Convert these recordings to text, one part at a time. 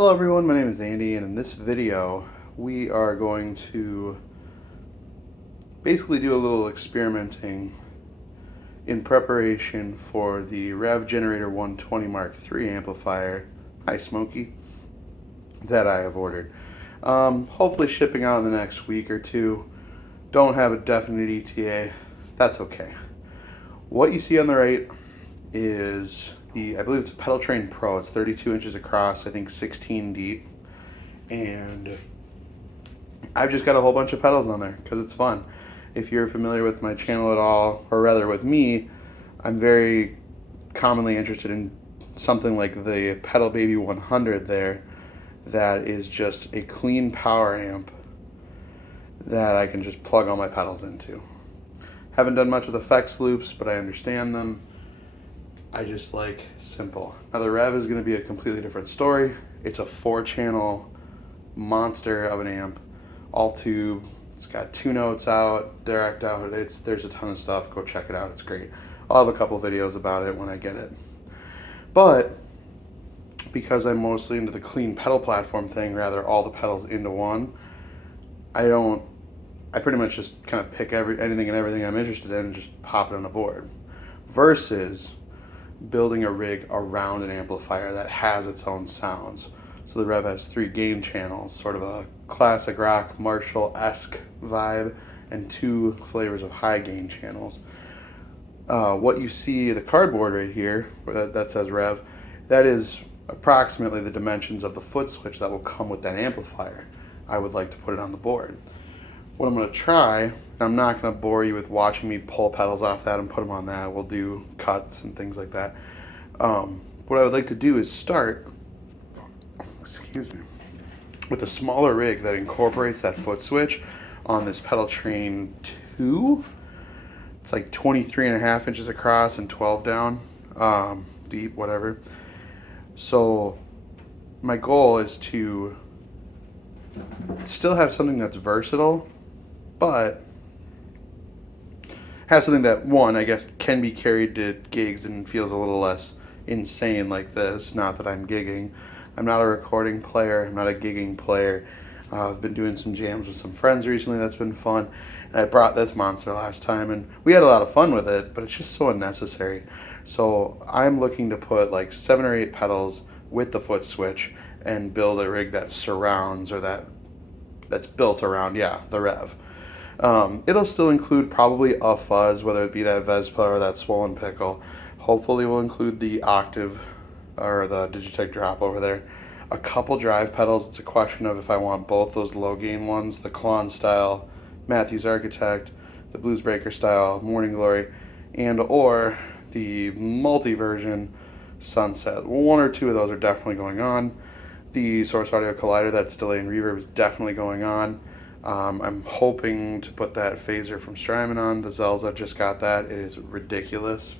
Hello everyone, my name is Andy, and in this video we are going to basically do a little experimenting in preparation for the REVV Generator 120 Mark III amplifier, hi Smokey, that I have ordered. Hopefully shipping out in the next week or two. Don't have a definite ETA, that's okay. What you see on the right is I believe it's a Pedal Train Pro. It's 32 inches across, I think 16 deep, and I've just got a whole bunch of pedals on there because it's fun. If you're familiar with my channel at all, or rather with me, I'm very commonly interested in something like the Pedal Baby 100 there, that is just a clean power amp that I can just plug all my pedals into. Haven't done much with effects loops, but I understand them. I just like simple. Now the Rev is going to be a completely different story. It's a 4-channel monster of an amp, all tube. It's got 2 notes out, direct out. There's a ton of stuff. Go check it out. It's great. I'll have a couple videos about it when I get it. But because I'm mostly into the clean pedal platform thing, rather all the pedals into one, I pretty much just kind of pick anything and everything I'm interested in and just pop it on a board. Versus building a rig around an amplifier that has its own sounds. So the Rev has 3 gain channels, sort of a classic rock Marshall-esque vibe, and 2 flavors of high gain channels. What you see, the cardboard right here, that says Rev, that is approximately the dimensions of the foot switch that will come with that amplifier. I would like to put it on the board. What I'm going to try, and I'm not going to bore you with watching me pull pedals off that and put them on that. We'll do cuts and things like that. What I would like to do is start, with a smaller rig that incorporates that foot switch on this Pedal Train 2. It's like 23.5 inches across and 12 down, deep, whatever. So my goal is to still have something that's versatile, but have something that, one, I guess, can be carried to gigs and feels a little less insane like this. Not that I'm gigging. I'm not a recording player. I'm not a gigging player. I've been doing some jams with some friends recently. That's been fun. And I brought this monster last time, and we had a lot of fun with it, but it's just so unnecessary. So I'm looking to put like 7 or 8 pedals with the foot switch and build a rig that surrounds, or that's built around, the Rev. It'll still include probably a fuzz, whether it be that Vespa or that Swollen Pickle. Hopefully we'll include the Octave or the Digitech Drop over there. A couple drive pedals. It's a question of if I want both those low gain ones, the Klon style Matthews Architect, the Blues Breaker style Morning Glory, and or the multi-version Sunset. 1 or 2 of those are definitely going on. The Source Audio Collider, that's delay and reverb, is definitely going on. I'm hoping to put that phaser from Strymon on. The Zells, I've just got that. It is ridiculous.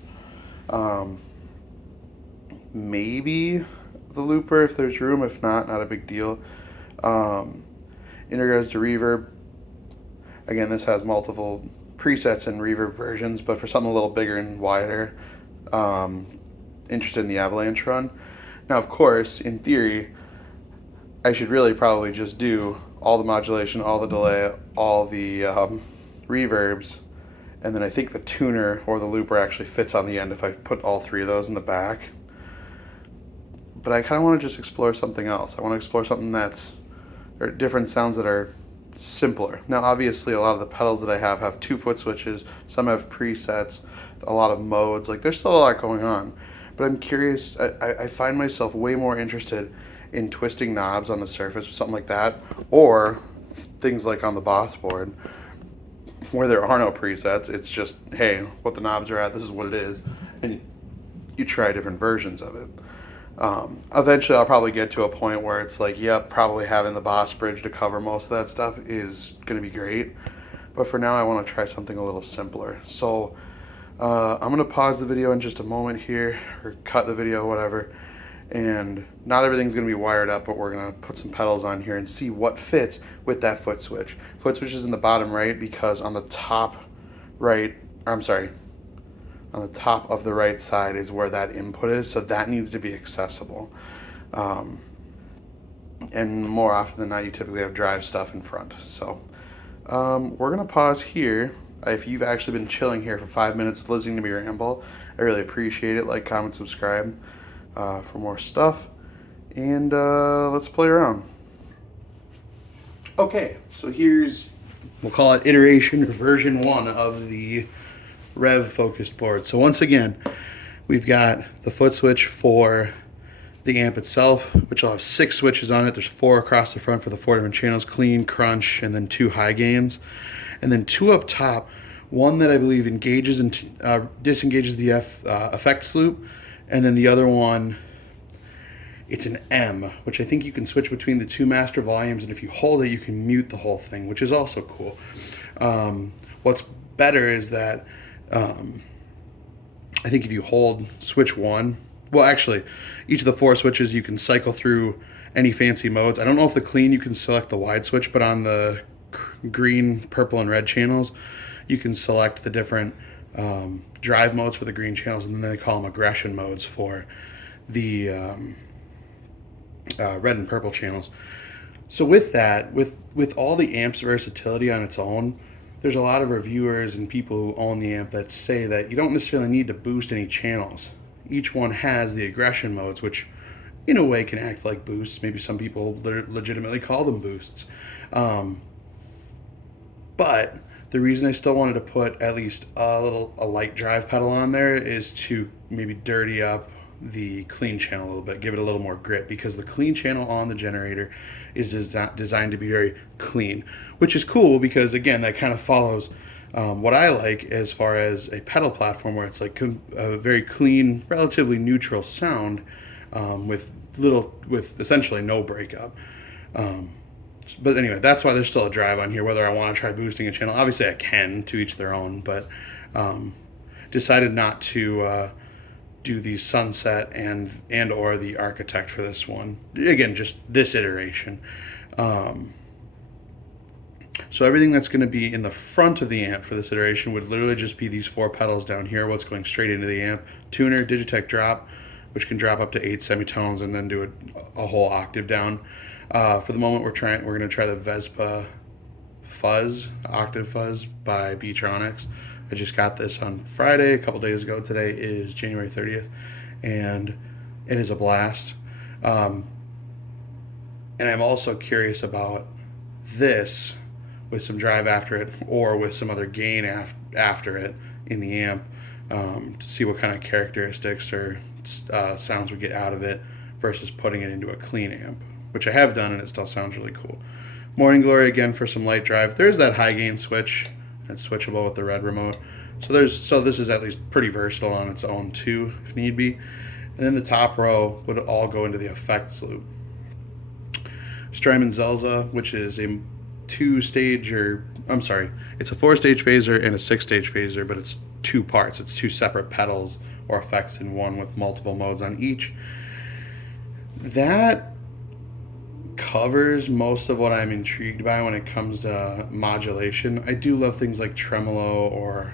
Maybe the looper if there's room. If not a big deal. In regards to reverb, again, this has multiple presets and reverb versions, but for something a little bigger and wider, interested in the Avalanche run. Now, of course, in theory, I should really probably just do all the modulation, all the delay, all the reverbs, and then I think the tuner or the looper actually fits on the end if I put all 3 of those in the back. But I kind of want to just explore something else. I want to explore something or different sounds that are simpler. Now, obviously, a lot of the pedals that I have 2 foot switches. Some have presets, a lot of modes. Like, there's still a lot going on. But I'm curious. I find myself way more interested in twisting knobs on the surface or something like that, or things like on the Boss board where there are no presets. It's just, hey, what the knobs are at, this is what it is, and you try different versions of it. Eventually I'll probably get to a point where it's like, yep, probably having the Boss bridge to cover most of that stuff is going to be great, but for now I want to try something a little simpler. So I'm going to pause the video in just a moment here, or cut the video, whatever. And not everything's going to be wired up, but we're going to put some pedals on here and see what fits with that foot switch. Foot switch is in the bottom right because on the top right, on the top of the right side is where that input is, so that needs to be accessible. and more often than not, you typically have drive stuff in front. So we're gonna pause here. If you've actually been chilling here for 5 minutes listening to me ramble, I really appreciate it. Like, comment, subscribe for more stuff, and let's play around. Okay, so here's, we'll call it iteration or version 1 of the Rev focused board. So once again, we've got the foot switch for the amp itself, which will have 6 switches on it. There's 4 across the front for the 4 different channels, clean, crunch, and then 2 high gains. And then 2 up top, one that I believe engages and disengages the effects loop, and then the other one, it's an M, which I think you can switch between the 2 master volumes, and if you hold it, you can mute the whole thing, which is also cool. What's better is that I think if you hold switch 1, well, actually, each of the 4 switches you can cycle through any fancy modes. I don't know if the clean you can select the wide switch, but on the green, purple, and red channels, you can select the different drive modes for the green channels, and then they call them aggression modes for the red and purple channels. So with that, with all the amp's versatility on its own, there's a lot of reviewers and people who own the amp that say that you don't necessarily need to boost any channels. Each one has the aggression modes, which in a way can act like boosts. Maybe some people legitimately call them boosts. But the reason I still wanted to put at least a light drive pedal on there is to maybe dirty up the clean channel a little bit, give it a little more grit, because the clean channel on the generator is designed to be very clean, which is cool because, again, that kind of follows what I like as far as a pedal platform, where it's like a very clean, relatively neutral sound with essentially no breakup. But anyway, that's why there's still a drive on here. Whether I want to try boosting a channel, obviously I can, to each their own, but decided not to do the Sunset and or the Architect for this one. Again, just this iteration. So everything that's going to be in the front of the amp for this iteration would literally just be these 4 pedals down here, what's going straight into the amp. Tuner, Digitech drop, which can drop up to 8 semitones and then do a whole octave down. For the moment, we're going to try the Vespa Fuzz, Octave Fuzz by Beatronics. I just got this on Friday, a couple days ago. Today is January 30th, and it is a blast. And I'm also curious about this with some drive after it, or with some other gain after it in the amp, to see what kind of characteristics or sounds we get out of it versus putting it into a clean amp, which I have done, and it still sounds really cool. Morning Glory again for some light drive. There's that high gain switch. It's switchable with the red remote. So this is at least pretty versatile on its own too, if need be. And then the top row would all go into the effects loop. Strymon Zelza, which is a 4-stage phaser and a 6-stage phaser, but it's 2 parts. It's 2 separate pedals or effects in one with multiple modes on each. That covers most of what I'm intrigued by when it comes to modulation. I do love things like tremolo, or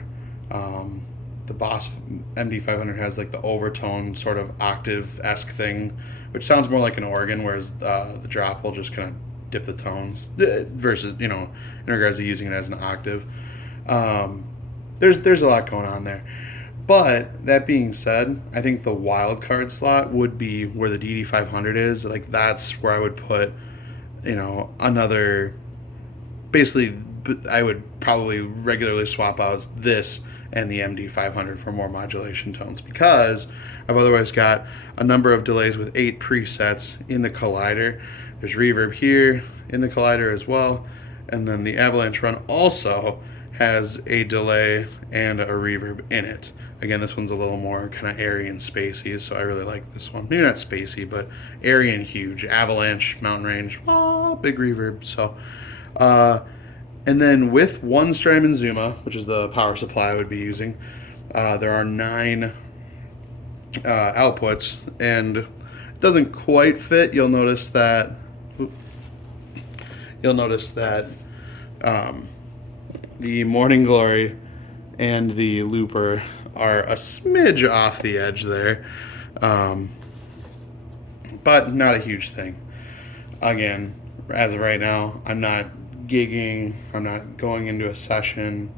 the Boss MD500 has like the overtone sort of octave-esque thing, which sounds more like an organ, whereas the drop will just kind of dip the tones versus, in regards to using it as an octave. There's a lot going on there. But that being said, I think the wild card slot would be where the DD500 is. Like, that's where I would put, another. Basically, I would probably regularly swap out this and the MD500 for more modulation tones, because I've otherwise got a number of delays with 8 presets in the collider. There's reverb here in the collider as well, and then the Avalanche Run also has a delay and a reverb in it. Again, this one's a little more kind of airy and spacey, so I really like this one. Maybe not spacey, but airy and huge. Avalanche, Mountain Range, big reverb. So, and then with one Strymon Zuma, which is the power supply I would be using, there are 9 outputs, and it doesn't quite fit. You'll notice that. The Morning Glory and the looper are a smidge off the edge there, but not a huge thing. Again, as of right now, I'm not gigging, I'm not going into a session.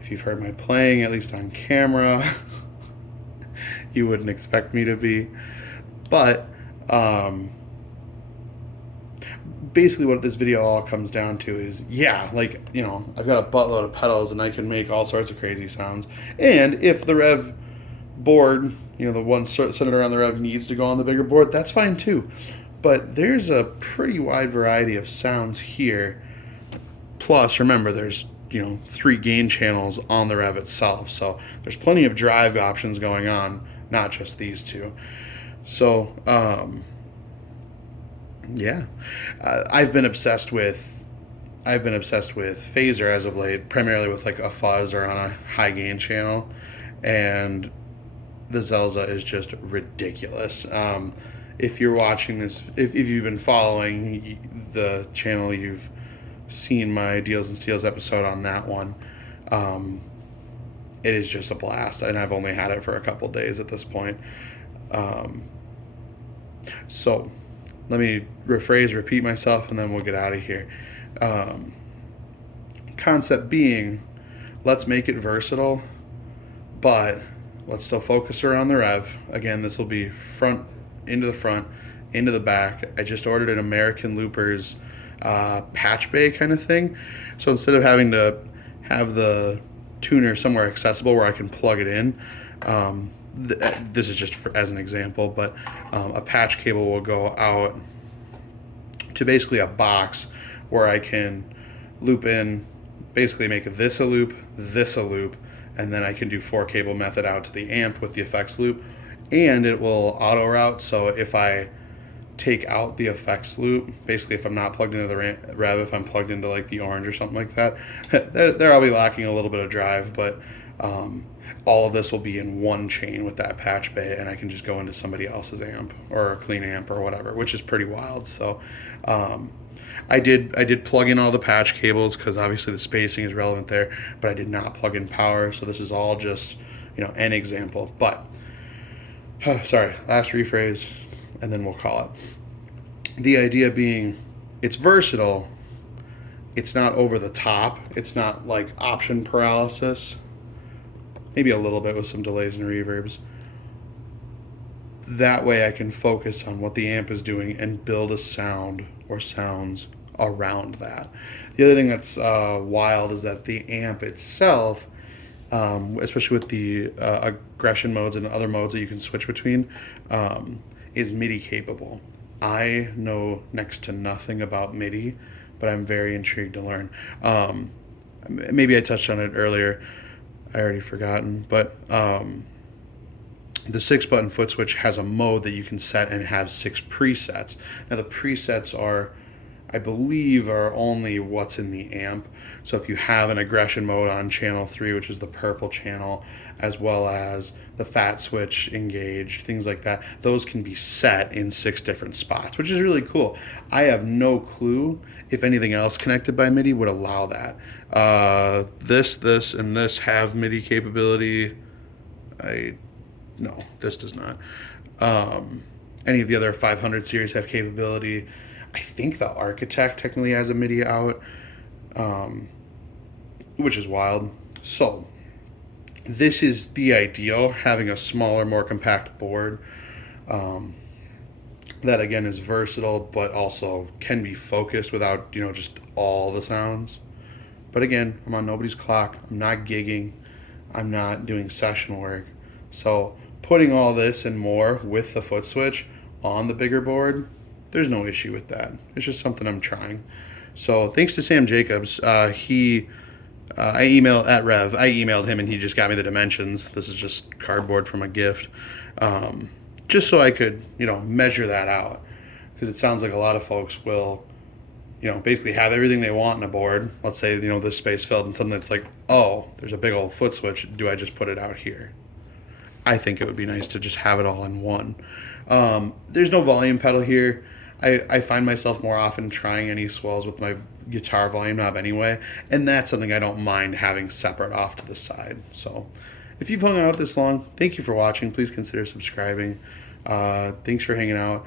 If you've heard my playing, at least on camera, you wouldn't expect me to be. But basically what this video all comes down to is, yeah, like, you know, I've got a buttload of pedals and I can make all sorts of crazy sounds. And if the Rev board, you know, the one centered around the Rev needs to go on the bigger board, that's fine too. But there's a pretty wide variety of sounds here. Plus, remember, there's, you know, 3 gain channels on the Rev itself. So there's plenty of drive options going on, not just these two. So, yeah, I've been obsessed with phaser as of late, primarily with like a fuzz or on a high gain channel, and the Zelza is just ridiculous. If you're watching this, if you've been following the channel, you've seen my Deals and Steals episode on that one. It is just a blast, and I've only had it for a couple days at this point. So let me repeat myself, and then we'll get out of here. Concept being, let's make it versatile, but let's still focus around the Rev. Again, this will be front, into the back. I just ordered an American Loopers patch bay kind of thing. So instead of having to have the tuner somewhere accessible where I can plug it in, this is just as an example, but a patch cable will go out to basically a box where I can loop in, basically make this a loop, and then I can do 4 cable method out to the amp with the effects loop, and it will auto route. So if I take out the effects loop, basically if I'm not plugged into the Rev, if I'm plugged into like the orange or something like that, there I'll be lacking a little bit of drive, but all of this will be in one chain with that patch bay, and I can just go into somebody else's amp or a clean amp or whatever, which is pretty wild. So I did plug in all the patch cables because obviously the spacing is relevant there, but I did not plug in power. So this is all just, you know, an example. But sorry, last rephrase, and then we'll call it. The idea being, it's versatile. It's not over the top. It's not like option paralysis. Maybe a little bit with some delays and reverbs. That way I can focus on what the amp is doing and build a sound or sounds around that. The other thing that's wild is that the amp itself, especially with the aggression modes and other modes that you can switch between, is MIDI capable. I know next to nothing about MIDI, but I'm very intrigued to learn. Maybe I touched on it earlier. I already forgotten, but the 6-button foot switch has a mode that you can set and have 6 presets. Now the presets are, I believe, are only what's in the amp. So if you have an aggression mode on channel 3, which is the purple channel, as well as the fat switch engaged, things like that, those can be set in 6 different spots, which is really cool. I have no clue if anything else connected by MIDI would allow that. This, and this have MIDI capability. No, this does not. Any of the other 500 series have capability. I think the Architect technically has a MIDI out, which is wild. So this is the ideal, having a smaller, more compact board that again is versatile, but also can be focused without, you know, just all the sounds. But again, I'm on nobody's clock. I'm not gigging. I'm not doing session work. So putting all this and more with the foot switch on the bigger board, there's no issue with that. It's just something I'm trying. So thanks to Sam Jacobs. I emailed at Rev. I emailed him and he just got me the dimensions. This is just cardboard from a gift, just so I could, you know, measure that out, because it sounds like a lot of folks will, you know, basically have everything they want in a board. Let's say, you know, this space filled and something that's like, oh, there's a big old foot switch. Do I just put it out here? I think it would be nice to just have it all in one. There's no volume pedal here. I find myself more often trying any swells with my guitar volume knob anyway, and that's something I don't mind having separate off to the side. So if you've hung out this long, thank you for watching. Please consider subscribing. Thanks for hanging out.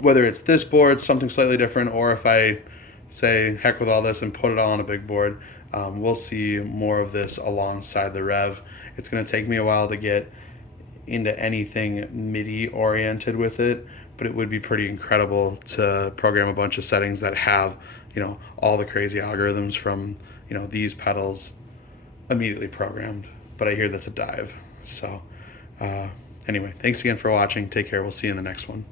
whether it's this board, something slightly different, or if I say heck with all this and put it all on a big board, we'll see more of this alongside the Rev. It's going to take me a while to get into anything MIDI oriented with it, but it would be pretty incredible to program a bunch of settings that have, all the crazy algorithms from, these pedals immediately programmed. But I hear that's a dive. So anyway, thanks again for watching. Take care. We'll see you in the next one.